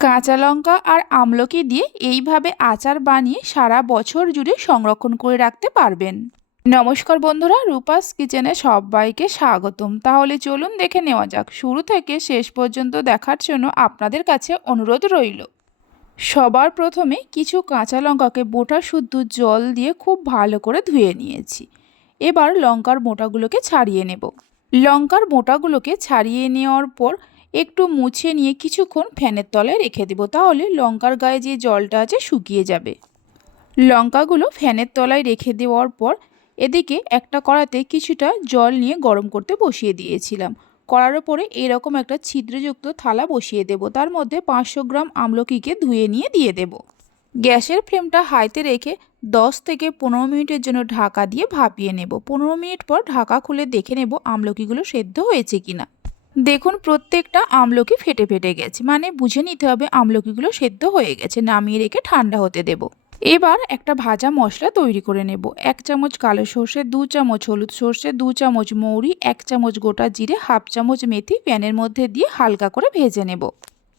কাঁচা লঙ্কা আর আমলকি দিয়ে এইভাবে আচার বানিয়ে সারা বছর জুড়ে সংরক্ষণ করে রাখতে পারবেন। নমস্কার বন্ধুরা, রূপাস কিচেনে সবাইকে স্বাগতম। তাহলে চলুন দেখে নেওয়া যাক, শুরু থেকে শেষ পর্যন্ত দেখার জন্য আপনাদের কাছে অনুরোধ রইল। সবার প্রথমে কিছু কাঁচা লঙ্কাকে বোটা শুদ্ধ জল দিয়ে খুব ভালো করে ধুয়ে নিয়েছি। এবার লঙ্কার মোটাগুলোকে ছাড়িয়ে নেব। লঙ্কার মোটাগুলোকে ছাড়িয়ে নেওয়ার পর একটু মুছে নিয়ে কিছুক্ষণ ফ্যানের তলায় রেখে দেবো, তাহলে লঙ্কার গায়ে যে জলটা আছে শুকিয়ে যাবে। লঙ্কাগুলো ফ্যানের তলায় রেখে দেওয়ার পর এদিকে একটা কড়াতে কিছুটা জল নিয়ে গরম করতে বসিয়ে দিয়েছিলাম। কড়ার ওপরে এরকম একটা ছিদ্রযুক্ত থালা বসিয়ে দেব, তার মধ্যে পাঁচশো গ্রাম আমলকিকে ধুয়ে নিয়ে দিয়ে দেব। গ্যাসের ফ্লেমটা হাইতে রেখে দশ থেকে পনেরো মিনিটের জন্য ঢাকা দিয়ে ভাপিয়ে নেব। পনেরো মিনিট পর ঢাকা খুলে দেখে নেব আমলকিগুলো সেদ্ধ হয়েছে কিনা। দেখুন, প্রত্যেকটা আমলকি ফেটে ফেটে গেছে। মানে বুঝে নিতে হবে আমলকিগুলো সেদ্ধ হয়ে গেছে, নামিয়ে রেখে ঠান্ডা হতে দেব। এবার একটা ভাজা মশলা তৈরি করে নেব। এক চামচ কালো সর্ষে, দু চামচ হলুদ সর্ষে, দু চামচ মৌরি, এক চামচ গোটা জিরে, হাফ চামচ মেথি, প্যানের মধ্যে দিয়ে হালকা করে ভেজে নেব।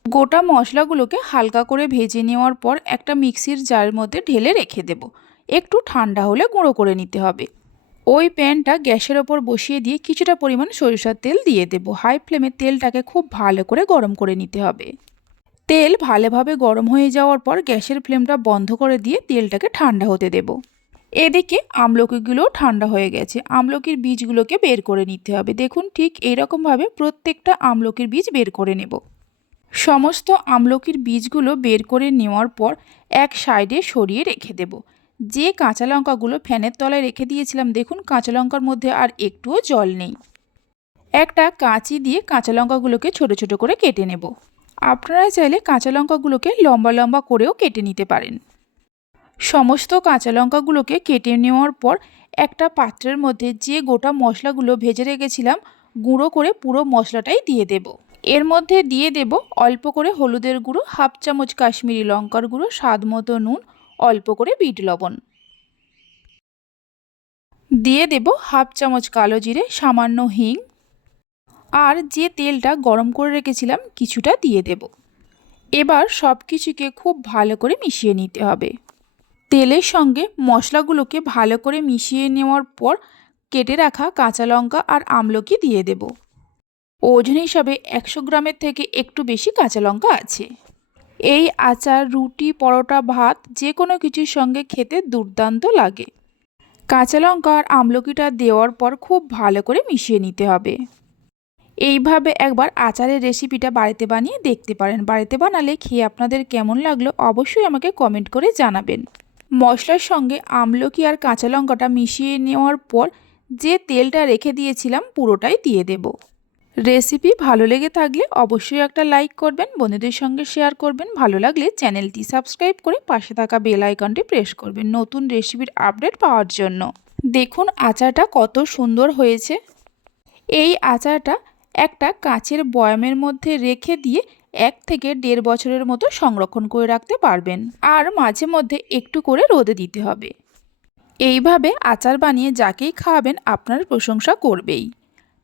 গোটা মশলাগুলোকে হালকা করে ভেজে নেওয়ার পর একটা মিক্সির জারের মধ্যে ঢেলে রেখে দেব। একটু ঠান্ডা হলে গুঁড়ো করে নিতে হবে। ওই প্যানটা গ্যাসের ওপর বসিয়ে দিয়ে কিছুটা পরিমাণ সরিষার তেল দিয়ে দেব। হাই ফ্লেমে তেলটাকে খুব ভালো করে গরম করে নিতে হবে। তেল ভালোভাবে গরম হয়ে যাওয়ার পর গ্যাসের ফ্লেমটা বন্ধ করে দিয়ে তেলটাকে ঠান্ডা হতে দেব। এদিকে আমলকিগুলোও ঠান্ডা হয়ে গেছে। আমলকির বীজগুলোকে বের করে নিতে হবে। দেখুন ঠিক এইরকমভাবে প্রত্যেকটা আমলকির বীজ বের করে নেব। সমস্ত আমলকির বীজগুলো বের করে নেওয়ার পর এক সাইডে সরিয়ে রেখে দেব। যে কাঁচা লঙ্কাগুলো ফ্যানের তলায় রেখে দিয়েছিলাম, দেখুন কাঁচা লঙ্কার মধ্যে আর একটুও জল নেই। একটা কাঁচি দিয়ে কাঁচা লঙ্কাগুলোকে ছোট ছোট করে কেটে নেব। আপনারা চাইলে কাঁচা লঙ্কাগুলোকে লম্বা লম্বা করেও কেটে নিতে পারেন। সমস্ত কাঁচা লঙ্কাগুলোকে কেটে নেওয়ার পর একটা পাত্রের মধ্যে যে গোটা মশলাগুলো ভেজে রেখেছিলাম, গুঁড়ো করে পুরো মশলাটাই দিয়ে দেব। এর মধ্যে দিয়ে দেব অল্প করে হলুদের গুঁড়ো, হাফ চামচ কাশ্মীরি লঙ্কার গুঁড়ো, স্বাদ মতো নুন অল্প করে বিট লবণ। দিয়ে দেব হাফ চামচ কালো জিরে, সামান্য হিং। আর যে তেলটা গরম করে রেখেছিলাম, কিছুটা দিয়ে দেব। এবার সব কিছুকে খুব ভালো করে মিশিয়ে নিতে হবে। তেলের সঙ্গে মশলাগুলোকে ভালো করে মিশিয়ে নেওয়ার পর কেটে রাখা কাঁচা লঙ্কা আর আমলকি দিয়ে দেব। ওজন হিসাবে একশো গ্রামের থেকে একটু বেশি কাঁচা লঙ্কা আছে। এই আচার, রুটি, পরোটা, ভাত যে কোনো কিছুর সঙ্গে খেতে দুর্দান্ত লাগে। কাঁচা লঙ্কা আর আমলকিটা দেওয়ার পর খুব ভালো করে মিশিয়ে নিতে হবে। এইভাবে একবার আচারের রেসিপিটা বাড়িতে বানিয়ে দেখতে পারেন। বাড়িতে বানালে খেয়ে আপনাদের কেমন লাগল অবশ্যই আমাকে কমেন্ট করে জানাবেন। মশলার সঙ্গে আমলকি আর কাঁচা লঙ্কাটা মিশিয়ে নেওয়ার পর যে তেলটা রেখে দিয়েছিলাম পুরোটাই দিয়ে দেব। রেসিপি ভালো লেগে থাকলে অবশ্যই একটা লাইক করবেন, বন্ধুদের সঙ্গে শেয়ার করবেন। ভালো লাগলে চ্যানেলটি সাবস্ক্রাইব করে পাশে থাকা বেল আইকনটি প্রেস করবেন নতুন রেসিপির আপডেট পাওয়ার জন্য। দেখুন আচারটা কত সুন্দর হয়েছে। এই আচারটা একটা কাঁচের বয়ামের মধ্যে রেখে দিয়ে এক থেকে দেড় বছরের মতো সংরক্ষণ করে রাখতে পারবেন। আর মাঝে মধ্যে একটু করে রোদে দিতে হবে। এইভাবে আচার বানিয়ে যাকেই খাওয়াবেন আপনার প্রশংসা করবেই।